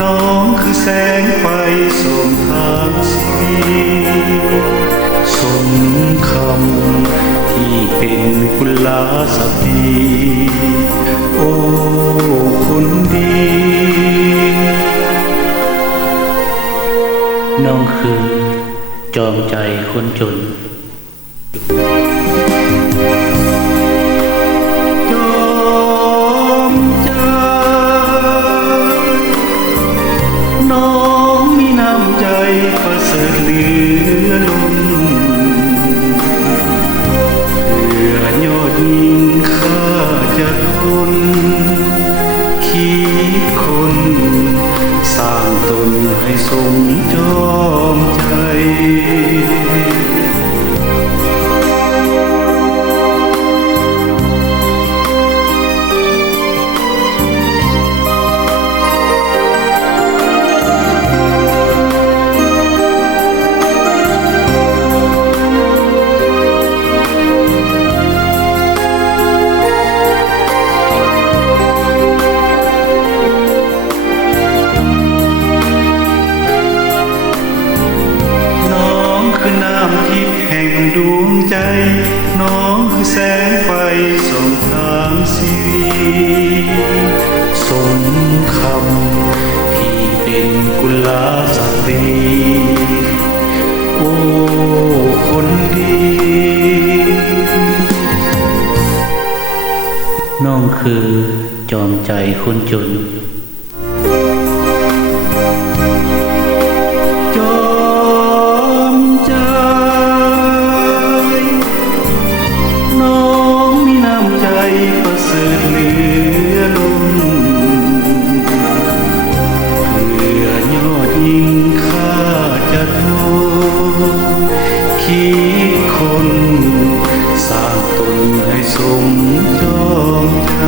น้องคือแสงไฟส่องทางชีวิตสมคำที่เป็นกุลาสตรีโอ้คนดีน้องคือจอมใจคนจนจอมใจน้องมีน้ำใจประเสริฐเหลือล้นเพื่อยอดยิ่งข้าจะทนคิดคนสร้างตนให้สมจอมใจน้ำทิพย์แห่งดวงใจน้องคือแสงไฟส่องทางชีวิตสมคำที่เป็นกุลาสตรีโอ้คนดีน้องคือจอมใจคนจนประเสริฐเหลือล้นเพื่อยอดยิ่งข้าจะทนคิดคนสร้างตนให้สมจอมใจ